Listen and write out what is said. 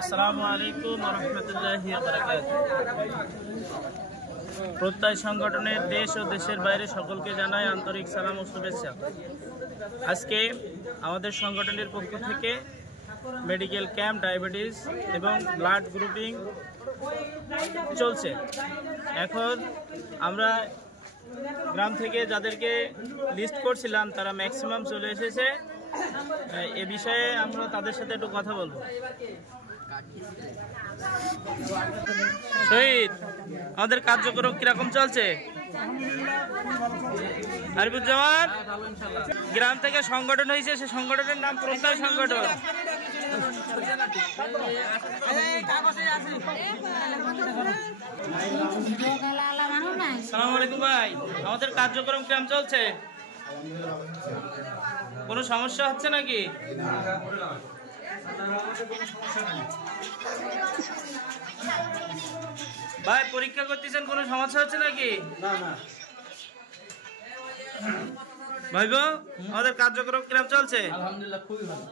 আসসালামু আলাইকুম ওয়া রাহমাতুল্লাহি ওয়া বারাকাতুহু। প্রত্যয় সংগঠনের দেশ ও দেশের বাইরে সকলকে জানাই আন্তরিক সালাম ও শুভেচ্ছা। আজকে আমাদের সংগঠনের পক্ষ থেকে মেডিকেল ক্যাম্প, ডায়াবেটিস এবং ব্লাড গ্রুপিং চলছে। এখন আমরা গ্রাম থেকে যাদেরকে লিস্ট করছিলাম তারা ম্যাক্সিমাম চলে এসেছে। এ বিষয়ে আমরা তাদের সাথে একটু কথা বলবো। শহীদ, আমাদের কার্যক্রম কিরকম চলছে? আরিফুজ্জামান, গ্রাম থেকে সংগঠন হয়েছে, সে সংগঠনের নাম প্রত্যয় সংগঠন। আসসালামু আলাইকুম ভাই, আমাদের কার্যক্রম কেমন চলছে? কোনো সমস্যা হচ্ছে নাকি? ভাই পরীক্ষা করতেছেন, কোনো সমস্যা হচ্ছে নাকি? ভাই গো, আমাদের কার্যক্রম কিরকম চলছে? আলহামদুলিল্লাহ, খুবই ভালো।